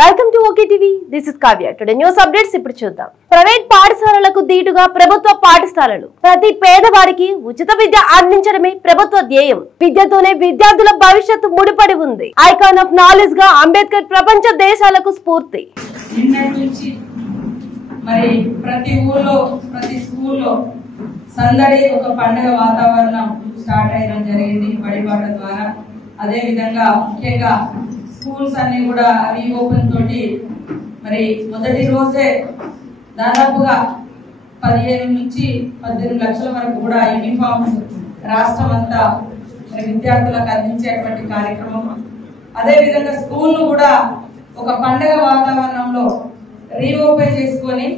Welcome to okay TV. This is Kavya. Today news updates ఇప్పుడు చూద్దాం. Private పాఠశాలలకు దీటుగా ప్రభుత్వ పాఠశాలలు. ప్రతి పేదవారికి ఉచిత విద్య అందించడమే ప్రభుత్వ ధ్యేయం. విద్యతోనే విద్యార్థుల భవిష్యత్తు ముడిపడి ఉంది. ఐకాన్ ఆఫ్ నాలెడ్జ్ గా అంబేద్కర్ ప్రపంచ దేశాలకు స్ఫూర్తి. మరి ప్రతి ఊర్లో ప్రతి స్కూల్లో సందడి ఒక పండుగ వాతావరణం స్టార్ట్ అయ్యడం జరిగింది బడిబాట ద్వారా. అదే విధంగా ముఖ్యంగా స్కూల్స్ అన్ని కూడా రీఓపెన్ తోటి మరి మొదటి రోజే దాదాపుగా 15 నుంచి 18 లక్షల వరకు కూడా యూనిఫామ్స్ రాష్ట్రం అంతా విద్యార్థులకు అందించేటువంటి కార్యక్రమం. అదే విధంగా స్కూల్ కూడా ఒక పండుగ వాతావరణంలో రీఓపెన్ చేసుకొని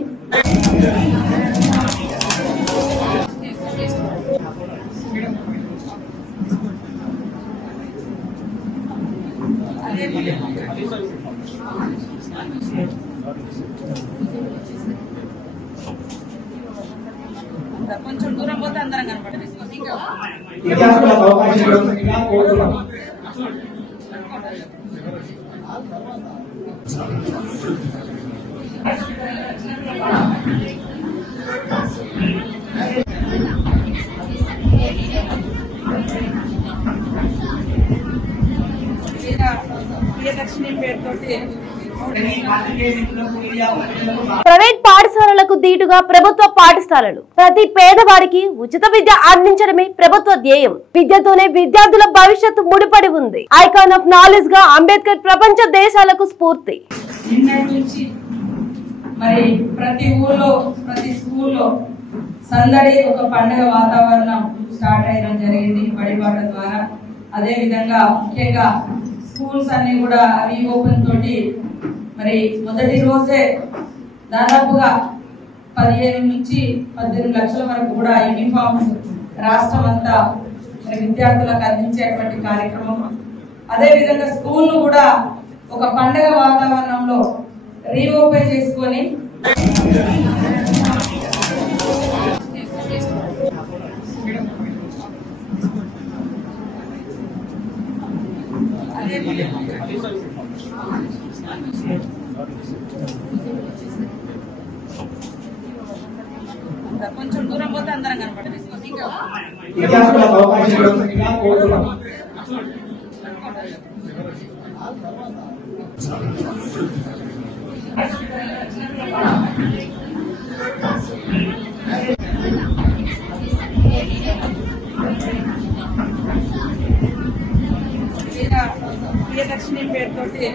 కొంచెం దూరం పోతే అందరం కనపడదు. ప్రైవేట్ పాఠశాలలకు దీటుగా ప్రభుత్వ పాఠశాలలు. ప్రతి పేదవారికి ఉచిత విద్య అందించడమే ప్రభుత్వ ధ్యేయం. విద్యతోనే విద్యార్థుల భవిష్యత్తు ముడిపడి ఉంది. ఐకాన్ ఆఫ్ నాలెడ్జ్ గా అంబేద్కర్ ప్రపంచ దేశాలకు స్ఫూర్తి. మరి ప్రతి ఊర్లో ప్రతి స్కూల్లో సందడి ఒక పండుగ వాతావరణం స్టార్ట్ అయ్యడం జరిగింది బడిబాట ద్వారా. అదే విధంగా ముఖ్యంగా స్కూల్స్ అన్ని కూడా రీఓపెన్ తోటి మరి మొదటి రోజే దాదాపుగా 15 నుంచి 18 లక్షల వరకు కూడా యూనిఫామ్స్ రాష్ట్రం అంతా విద్యార్థులకు అందించేటువంటి కార్యక్రమం. అదే విధంగా స్కూల్ కూడా ఒక పండుగ వాతావరణంలో రీఓపెన్ చేసుకొని కొంచెం దూరం పోతే అందరం కనపడదు. ప్రియదర్శిని పేరుతోటి